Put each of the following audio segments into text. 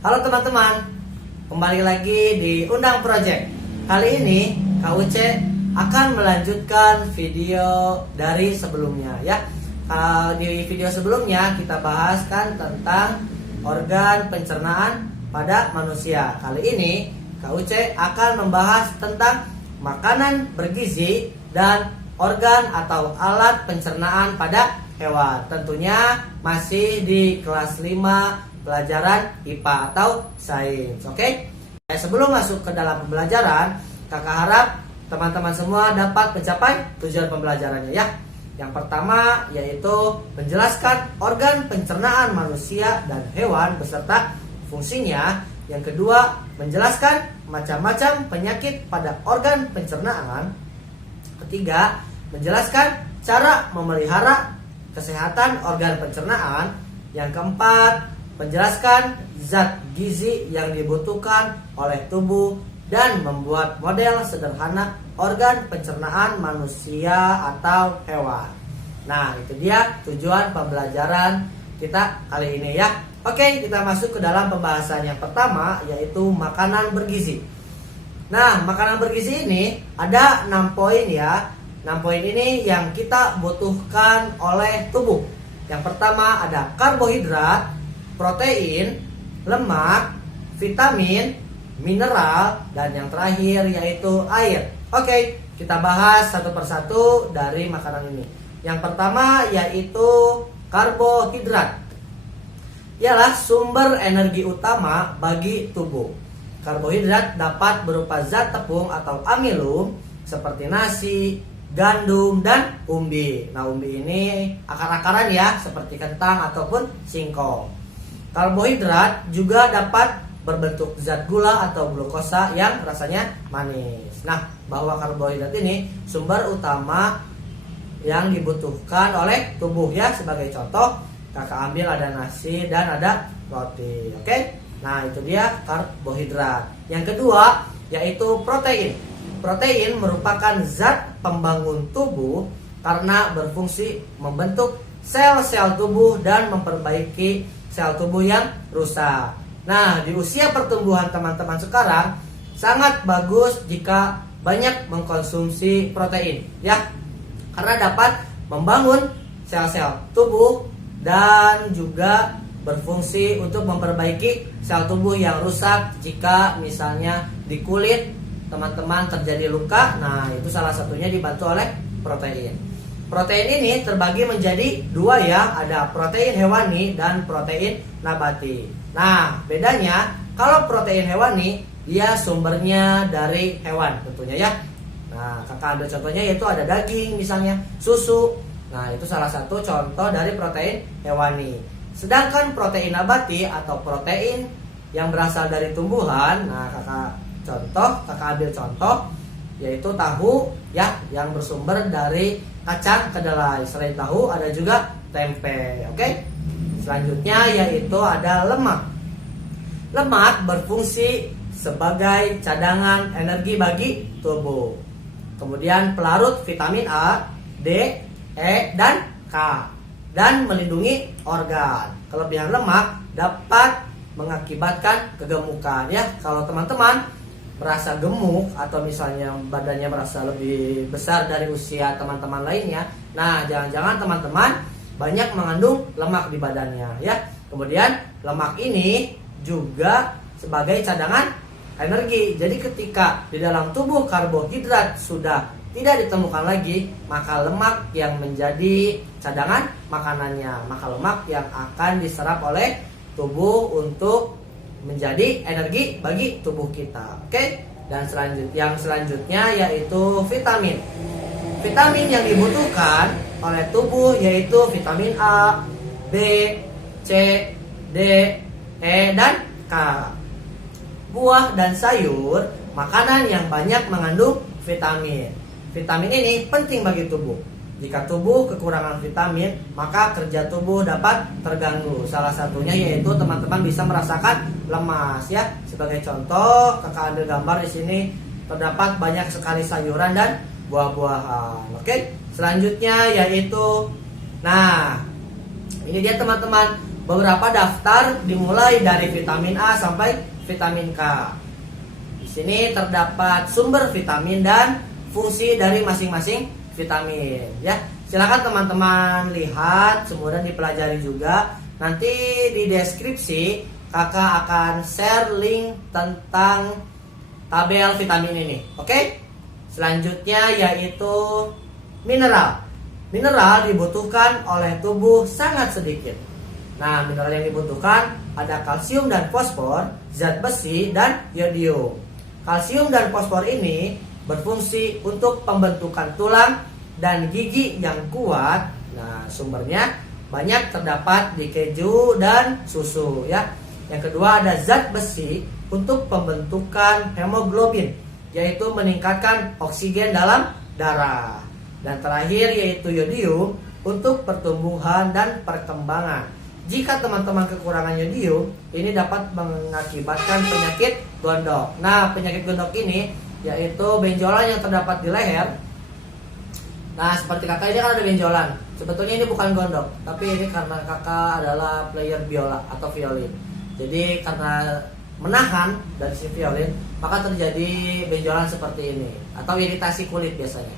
Halo teman-teman, kembali lagi di Undang Project. Kali ini KUC akan melanjutkan video dari sebelumnya ya. Di video sebelumnya kita bahaskan tentang organ pencernaan pada manusia. Kali ini KUC akan membahas tentang makanan bergizi dan organ atau alat pencernaan pada hewan. Tentunya masih di kelas 5 pelajaran IPA atau sains. Oke? Sebelum masuk ke dalam pembelajaran, kakak harap teman-teman semua dapat mencapai tujuan pembelajarannya ya. Yang pertama yaitu menjelaskan organ pencernaan manusia dan hewan beserta fungsinya. Yang kedua, menjelaskan macam-macam penyakit pada organ pencernaan. Ketiga, menjelaskan cara memelihara kesehatan organ pencernaan. Yang keempat, menjelaskan zat gizi yang dibutuhkan oleh tubuh dan membuat model sederhana organ pencernaan manusia atau hewan. Nah, itu dia tujuan pembelajaran kita kali ini ya. Oke, kita masuk ke dalam pembahasan yang pertama, yaitu makanan bergizi. Nah, makanan bergizi ini ada 6 poin ya. 6 poin ini yang kita butuhkan oleh tubuh. Yang pertama ada karbohidrat, protein, lemak, vitamin, mineral, dan yang terakhir yaitu air. Oke, kita bahas satu persatu dari makanan ini. Yang pertama yaitu karbohidrat. Ialah sumber energi utama bagi tubuh. Karbohidrat dapat berupa zat tepung atau amilum seperti nasi, gandum, dan umbi. Nah, umbi ini akar-akaran ya, seperti kentang ataupun singkong. Karbohidrat juga dapat berbentuk zat gula atau glukosa yang rasanya manis. Nah, bahwa karbohidrat ini sumber utama yang dibutuhkan oleh tubuh ya. Sebagai contoh, kakak ambil ada nasi dan ada roti. Oke? Nah, itu dia karbohidrat. Yang kedua yaitu protein. Protein merupakan zat pembangun tubuh karena berfungsi membentuk sel-sel tubuh dan memperbaiki sel tubuh yang rusak. Nah, di usia pertumbuhan teman-teman sekarang sangat bagus jika banyak mengkonsumsi protein ya. Karena dapat membangun sel-sel tubuh dan juga berfungsi untuk memperbaiki sel tubuh yang rusak. Jika misalnya di kulit teman-teman terjadi luka, nah itu salah satunya dibantu oleh protein. Protein ini terbagi menjadi 2 ya, ada protein hewani dan protein nabati. Nah, bedanya kalau protein hewani dia sumbernya dari hewan tentunya ya. Nah, kakak ambil contohnya yaitu ada daging misalnya, susu. Nah, itu salah satu contoh dari protein hewani. Sedangkan protein nabati atau protein yang berasal dari tumbuhan, nah kakak ambil contoh yaitu tahu ya, yang bersumber dari kacang kedelai. Selain tahu ada juga tempe. Oke? Selanjutnya yaitu ada lemak. Lemak berfungsi sebagai cadangan energi bagi tubuh. Kemudian pelarut vitamin A, D, E, dan K, dan melindungi organ. Kelebihan lemak dapat mengakibatkan kegemukan ya. Kalau teman-teman merasa gemuk atau misalnya badannya merasa lebih besar dari usia teman-teman lainnya, nah jangan-jangan teman-teman banyak mengandung lemak di badannya ya. Kemudian lemak ini juga sebagai cadangan energi. Jadi ketika di dalam tubuh karbohidrat sudah tidak ditemukan lagi, maka lemak yang menjadi cadangan makanannya. Maka lemak yang akan diserap oleh tubuh untuk menjadi energi bagi tubuh kita. Oke? Dan yang selanjutnya yaitu vitamin. Vitamin yang dibutuhkan oleh tubuh yaitu vitamin A, B, C, D, E, dan K. Buah dan sayur, makanan yang banyak mengandung vitamin. Vitamin ini penting bagi tubuh. Jika tubuh kekurangan vitamin, maka kerja tubuh dapat terganggu. Salah satunya yaitu teman-teman bisa merasakan lemas ya. Sebagai contoh, kakak ambil gambar di sini terdapat banyak sekali sayuran dan buah-buahan. Oke? Selanjutnya yaitu, nah, ini dia teman-teman, beberapa daftar dimulai dari vitamin A sampai vitamin K. Di sini terdapat sumber vitamin dan fungsi dari masing-masing vitamin ya. Silakan teman-teman lihat, kemudian dipelajari juga. Nanti di deskripsi kakak akan share link tentang tabel vitamin ini. Oke? Selanjutnya yaitu mineral. Mineral dibutuhkan oleh tubuh sangat sedikit. Nah, mineral yang dibutuhkan ada kalsium dan fosfor, zat besi, dan yodium. Kalsium dan fosfor ini berfungsi untuk pembentukan tulang dan gigi yang kuat. Nah, sumbernya banyak terdapat di keju dan susu ya. Yang kedua ada zat besi untuk pembentukan hemoglobin, yaitu meningkatkan oksigen dalam darah. Dan terakhir yaitu yodium untuk pertumbuhan dan perkembangan. Jika teman-teman kekurangan yodium, ini dapat mengakibatkan penyakit gondok. Nah, penyakit gondok ini yaitu benjolan yang terdapat di leher. Nah, seperti kakak ini kan ada benjolan. Sebetulnya ini bukan gondok, tapi ini karena kakak adalah player biola atau violin. Jadi karena menahan dari si violin, maka terjadi benjolan seperti ini atau iritasi kulit biasanya.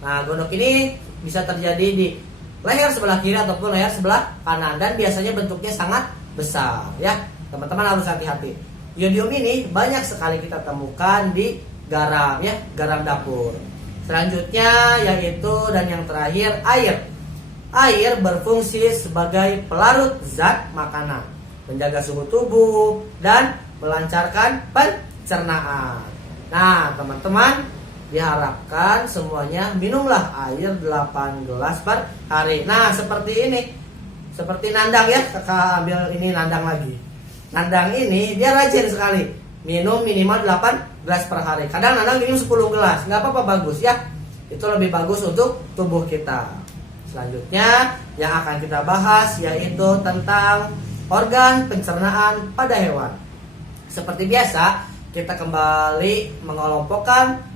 Nah, gondok ini bisa terjadi di leher sebelah kiri ataupun leher sebelah kanan dan biasanya bentuknya sangat besar ya. Teman-teman harus hati-hati. Yodium ini banyak sekali kita temukan di garam ya, garam dapur. Selanjutnya yaitu dan yang terakhir air. Air berfungsi sebagai pelarut zat makanan, menjaga suhu tubuh dan melancarkan pencernaan. Nah, teman-teman, diharapkan semuanya minumlah air 8 gelas per hari. Nah, seperti ini. Seperti Nandang ya, kakak ambil ini Nandang lagi. Nandang ini dia rajin sekali minum minimal 8 gelas per hari. Kadang Nandang minum 10 gelas, nggak apa-apa, bagus ya. Itu lebih bagus untuk tubuh kita. Selanjutnya yang akan kita bahas yaitu tentang organ pencernaan pada hewan. Seperti biasa, kita kembali mengelompokkan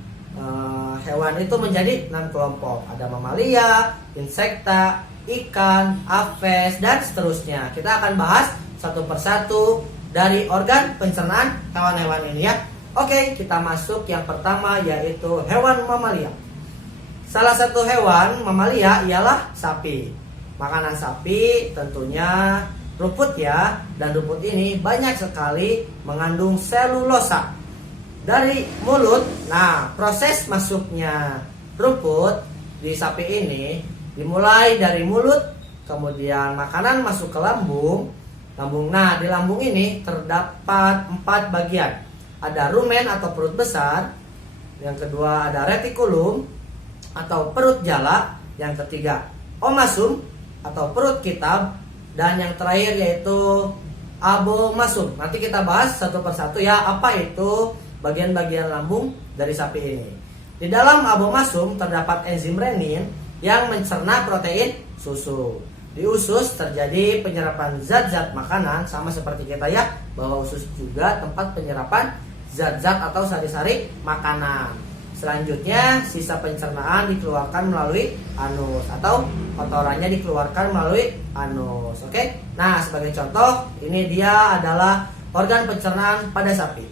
hewan itu menjadi 6 kelompok. Ada mamalia, insekta, ikan, aves, dan seterusnya. Kita akan bahas satu persatu dari organ pencernaan hewan-hewan ini ya. Oke, kita masuk yang pertama yaitu hewan mamalia. Salah satu hewan mamalia ialah sapi. Makanan sapi tentunya rumput ya, dan rumput ini banyak sekali mengandung selulosa dari mulut. Nah, proses masuknya rumput di sapi ini dimulai dari mulut, kemudian makanan masuk ke lambung. Nah, di lambung ini terdapat 4 bagian. Ada rumen atau perut besar, yang kedua ada retikulum atau perut jala, yang ketiga omasum atau perut kitab, dan yang terakhir yaitu abomasum. Nanti kita bahas satu persatu ya, apa itu bagian-bagian lambung dari sapi ini. Di dalam abomasum terdapat enzim renin yang mencerna protein susu. Di usus terjadi penyerapan zat-zat makanan, sama seperti kita ya, bahwa usus juga tempat penyerapan zat-zat atau sari-sari makanan. Selanjutnya sisa pencernaan dikeluarkan melalui anus atau kotorannya dikeluarkan melalui anus. Oke. Nah, sebagai contoh, ini dia adalah organ pencernaan pada sapi.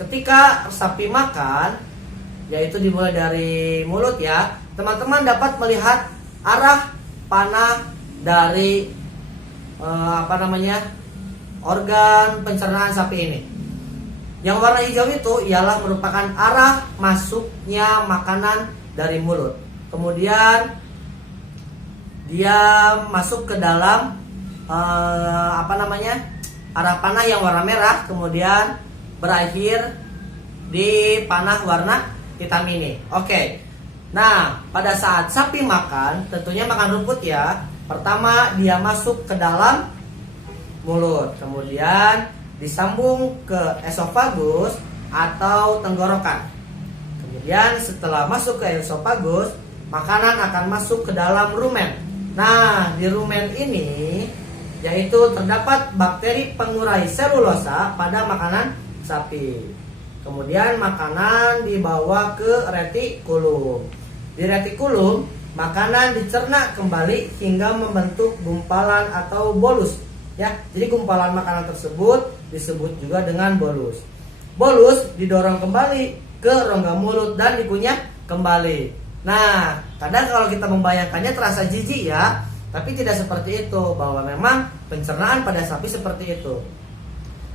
Ketika sapi makan, yaitu dimulai dari mulut ya, teman-teman dapat melihat arah panah dari organ pencernaan sapi ini. Yang warna hijau itu ialah merupakan arah masuknya makanan dari mulut. Kemudian dia masuk ke dalam arah panah yang warna merah, kemudian berakhir di panah warna hitam ini. Oke. Nah, pada saat sapi makan, tentunya makan rumput ya. Pertama dia masuk ke dalam mulut, kemudian disambung ke esofagus atau tenggorokan. Kemudian setelah masuk ke esofagus, makanan akan masuk ke dalam rumen. Nah, di rumen ini yaitu terdapat bakteri pengurai selulosa pada makanan sapi. Kemudian makanan dibawa ke retikulum. Di retikulum makanan dicerna kembali hingga membentuk gumpalan atau bolus. Ya, jadi gumpalan makanan tersebut disebut juga dengan bolus. Bolus didorong kembali ke rongga mulut dan dikunyah kembali. Nah, kadang kalau kita membayangkannya terasa jijik ya, tapi tidak seperti itu, bahwa memang pencernaan pada sapi seperti itu.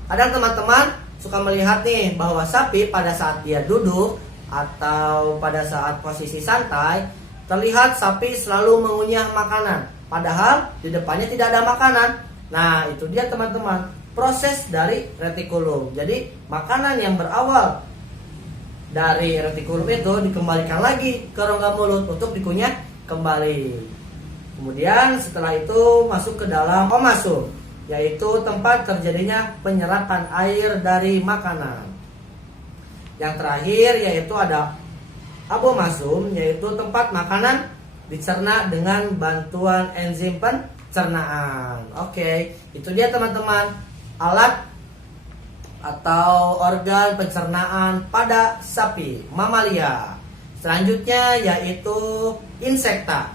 Kadang teman-teman suka melihat nih bahwa sapi pada saat dia duduk atau pada saat posisi santai, terlihat sapi selalu mengunyah makanan, padahal di depannya tidak ada makanan. Nah, itu dia teman-teman, proses dari retikulum. Jadi makanan yang berawal dari retikulum itu dikembalikan lagi ke rongga mulut untuk dikunyah kembali. Kemudian setelah itu masuk ke dalam omasum, yaitu tempat terjadinya penyerapan air dari makanan. Yang terakhir yaitu ada abomasum, yaitu tempat makanan dicerna dengan bantuan enzim pencernaan. Oke, itu dia teman-teman, alat atau organ pencernaan pada sapi mamalia. Selanjutnya yaitu insekta.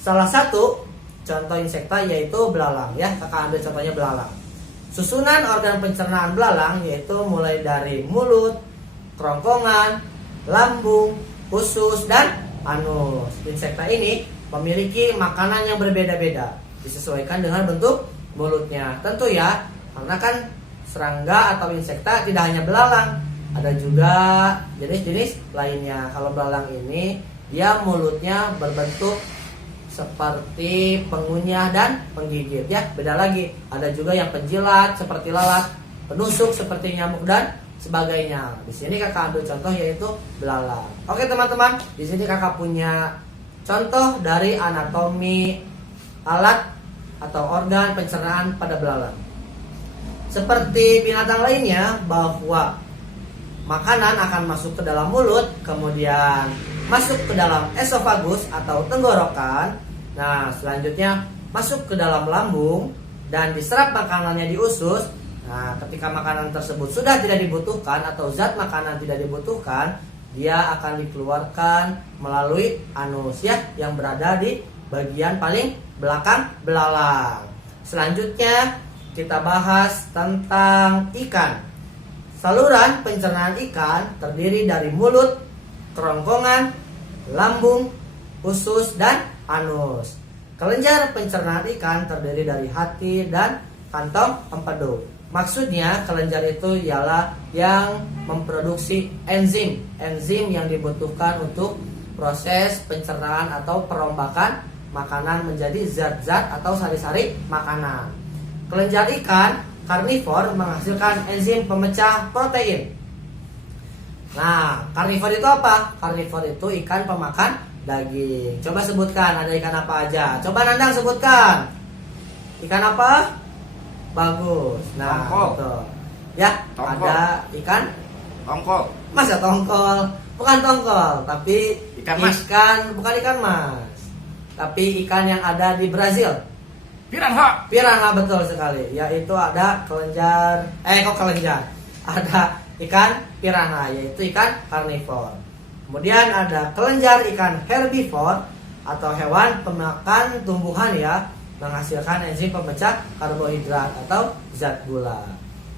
Salah satu contoh insekta yaitu belalang ya. Kakak ambil contohnya belalang. Susunan organ pencernaan belalang yaitu mulai dari mulut, kerongkongan, lambung, usus, dan anus. Insekta ini memiliki makanan yang berbeda-beda, disesuaikan dengan bentuk mulutnya. Tentu ya, karena kan serangga atau insekta tidak hanya belalang, ada juga jenis-jenis lainnya. Kalau belalang ini dia mulutnya berbentuk seperti pengunyah dan penggigit ya, beda lagi. Ada juga yang penjilat seperti lalat, penusuk seperti nyamuk dan sebagainya. Di sini kakak ambil contoh yaitu belalang. Oke teman-teman, di sini kakak punya contoh dari anatomi alat atau organ pencernaan pada belalang. Seperti binatang lainnya, bahwa makanan akan masuk ke dalam mulut, kemudian masuk ke dalam esofagus atau tenggorokan. Nah, selanjutnya masuk ke dalam lambung dan diserap makanannya di usus. Nah, ketika makanan tersebut sudah tidak dibutuhkan atau zat makanan tidak dibutuhkan, dia akan dikeluarkan melalui anus ya, yang berada di bagian paling belakang belalang. Selanjutnya kita bahas tentang ikan. Saluran pencernaan ikan terdiri dari mulut, kerongkongan, lambung, usus, dan anus. Kelenjar pencernaan ikan terdiri dari hati dan kantong empedu. Maksudnya kelenjar itu ialah yang memproduksi enzim yang dibutuhkan untuk proses pencernaan atau perombakan makanan menjadi zat-zat atau sari-sari makanan. Kelenjar ikan karnivor menghasilkan enzim pemecah protein. Nah, karnivor itu apa? Karnivor itu ikan pemakan daging. Coba sebutkan, ada ikan apa aja? Coba Nandang sebutkan. Ikan apa? Bagus. Nah, betul. Ya, tongkol. Ada ikan tongkol. Mas ya, tongkol. Bukan tongkol, tapi ikan mas. Bukan ikan mas. Tapi ikan yang ada di Brazil. Piranha. Piranha, betul sekali. Yaitu ada kelenjar, ada ikan piranha, yaitu ikan karnivor. Kemudian ada kelenjar ikan herbivor atau hewan pemakan tumbuhan ya, menghasilkan enzim pemecah karbohidrat atau zat gula.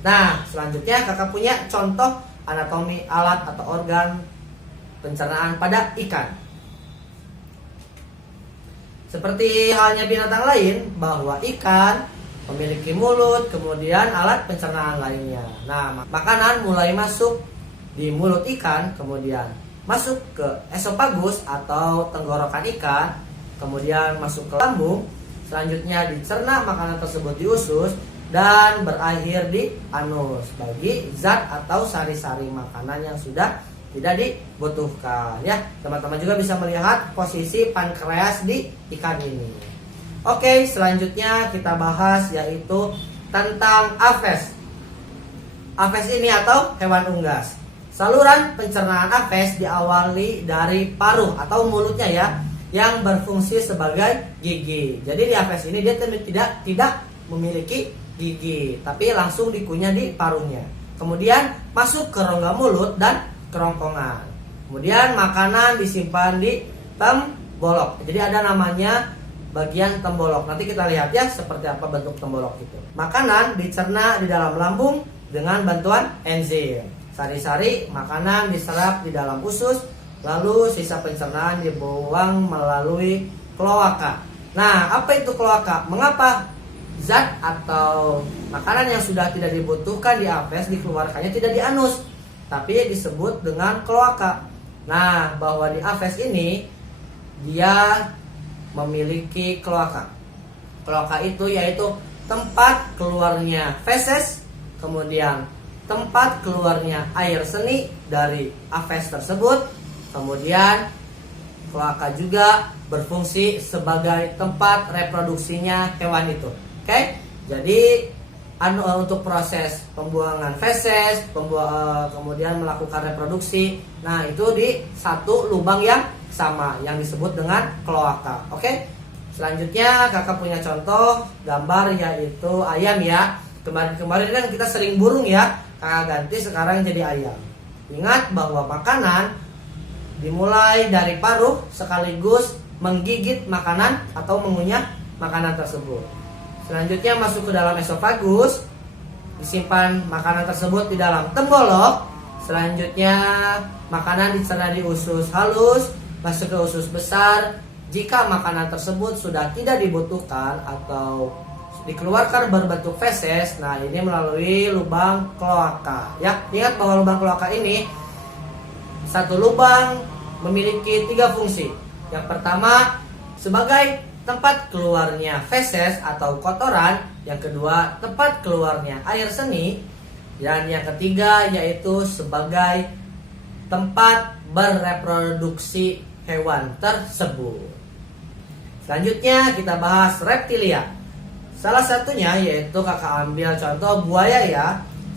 Nah, selanjutnya kakak punya contoh anatomi alat atau organ pencernaan pada ikan. Seperti halnya binatang lain, bahwa ikan memiliki mulut, kemudian alat pencernaan lainnya. Nah, makanan mulai masuk di mulut ikan, kemudian masuk ke esofagus atau tenggorokan ikan, kemudian masuk ke lambung, selanjutnya dicerna makanan tersebut di usus, dan berakhir di anus bagi zat atau sari-sari makanan yang sudah tidak dibutuhkan ya. Teman-teman juga bisa melihat posisi pankreas di ikan ini. Oke, selanjutnya kita bahas yaitu tentang apes. Apes ini atau hewan unggas. Saluran pencernaan apes diawali dari paruh atau mulutnya ya, yang berfungsi sebagai gigi. Jadi di apes ini dia tidak memiliki gigi, tapi langsung dikunyah di paruhnya. Kemudian masuk ke rongga mulut dan kerongkongan. Kemudian makanan disimpan di tembolok. Jadi ada namanya bagian tembolok. Nanti kita lihat ya seperti apa bentuk tembolok itu. Makanan dicerna di dalam lambung dengan bantuan enzim. Sari-sari makanan diserap di dalam usus, lalu sisa pencernaan dibuang melalui kloaka. Nah, apa itu kloaka? Mengapa zat atau makanan yang sudah tidak dibutuhkan di apes dikeluarkannya tidak di anus, tapi disebut dengan kloaka? Nah, bahwa di apes ini dia memiliki kloaka. Kloaka itu yaitu tempat keluarnya feses, kemudian tempat keluarnya air seni dari apes tersebut, kemudian kloaka juga berfungsi sebagai tempat reproduksinya hewan itu. Oke, jadi untuk proses pembuangan feses, kemudian melakukan reproduksi, nah itu di satu lubang yang sama yang disebut dengan kloaka. Oke, selanjutnya kakak punya contoh gambar yaitu ayam ya. Kemarin kan kita sering burung ya, kakak ganti sekarang jadi ayam. Ingat bahwa makanan dimulai dari paruh sekaligus menggigit makanan atau mengunyah makanan tersebut. Selanjutnya masuk ke dalam esofagus, disimpan makanan tersebut di dalam tembolok. Selanjutnya makanan dicerna di usus halus, masuk ke usus besar. Jika makanan tersebut sudah tidak dibutuhkan atau dikeluarkan berbentuk feses, nah ini melalui lubang kloaka. Ya, ingat bahwa lubang kloaka ini satu lubang memiliki 3 fungsi. Yang pertama sebagai tempat keluarnya feses atau kotoran, yang kedua tempat keluarnya air seni, dan yang ketiga yaitu sebagai tempat bereproduksi hewan tersebut. Selanjutnya kita bahas reptilia. Salah satunya yaitu kakak ambil contoh buaya ya.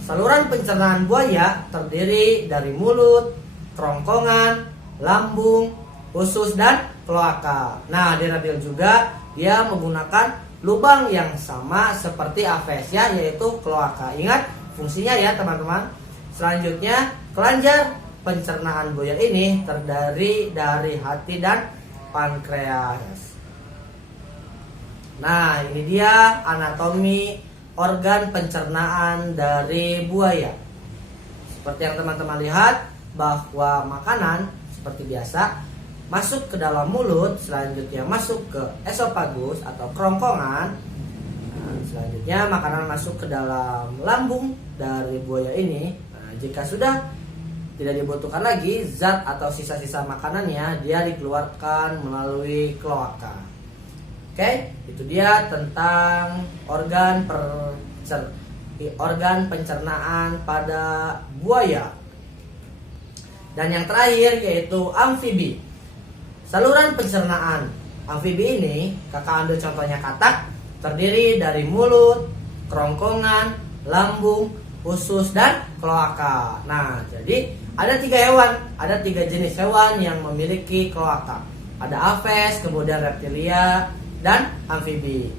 Saluran pencernaan buaya terdiri dari mulut, kerongkongan, lambung, usus, dan kloaka. Nah, di reptil juga dia menggunakan lubang yang sama seperti apes ya, yaitu kloaka. Ingat fungsinya ya teman-teman. Selanjutnya, kelenjar pencernaan buaya ini terdiri dari hati dan pankreas. Nah, ini dia anatomi organ pencernaan dari buaya. Seperti yang teman-teman lihat bahwa makanan seperti biasa masuk ke dalam mulut, selanjutnya masuk ke esofagus atau kerongkongan. Nah, selanjutnya makanan masuk ke dalam lambung dari buaya ini. Nah, jika sudah tidak dibutuhkan lagi zat atau sisa-sisa makanannya, dia dikeluarkan melalui kloaka. Oke, itu dia tentang organ pencernaan pada buaya. Dan yang terakhir yaitu amfibi. Saluran pencernaan amfibi ini, kakak ambil contohnya katak, terdiri dari mulut, kerongkongan, lambung, usus, dan kloaka. Nah, jadi ada 3 jenis hewan yang memiliki kloaka. Ada apes, kemudian reptilia, dan amfibi.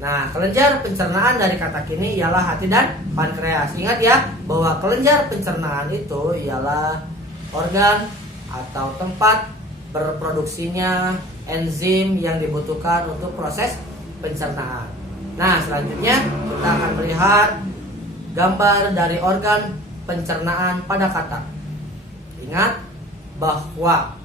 Nah, kelenjar pencernaan dari katak ini ialah hati dan pankreas. Ingat ya, bahwa kelenjar pencernaan itu ialah organ atau tempat berproduksinya enzim yang dibutuhkan untuk proses pencernaan. Nah, selanjutnya kita akan melihat gambar dari organ pencernaan pada katak. Ingat bahwa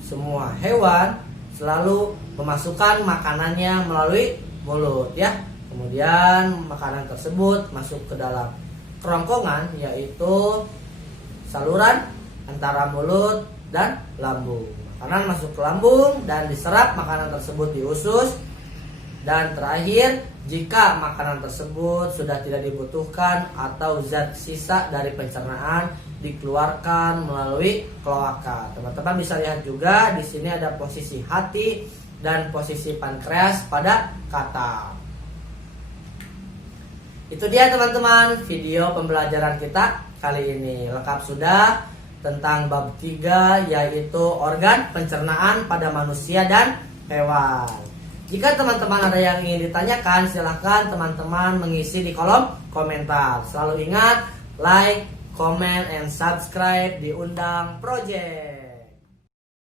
semua hewan selalu memasukkan makanannya melalui mulut ya. Kemudian makanan tersebut masuk ke dalam kerongkongan, yaitu saluran antara mulut dan lambung. Makanan masuk ke lambung dan diserap makanan tersebut di usus. Dan terakhir, jika makanan tersebut sudah tidak dibutuhkan atau zat sisa dari pencernaan dikeluarkan melalui kloaka. Teman-teman bisa lihat juga di sini ada posisi hati dan posisi pankreas pada katak. Itu dia teman-teman video pembelajaran kita kali ini. Lengkap sudah tentang bab 3 yaitu organ pencernaan pada manusia dan hewan. Jika teman-teman ada yang ingin ditanyakan, silahkan teman-teman mengisi di kolom komentar. Selalu ingat like, comment, and subscribe di Undang Project.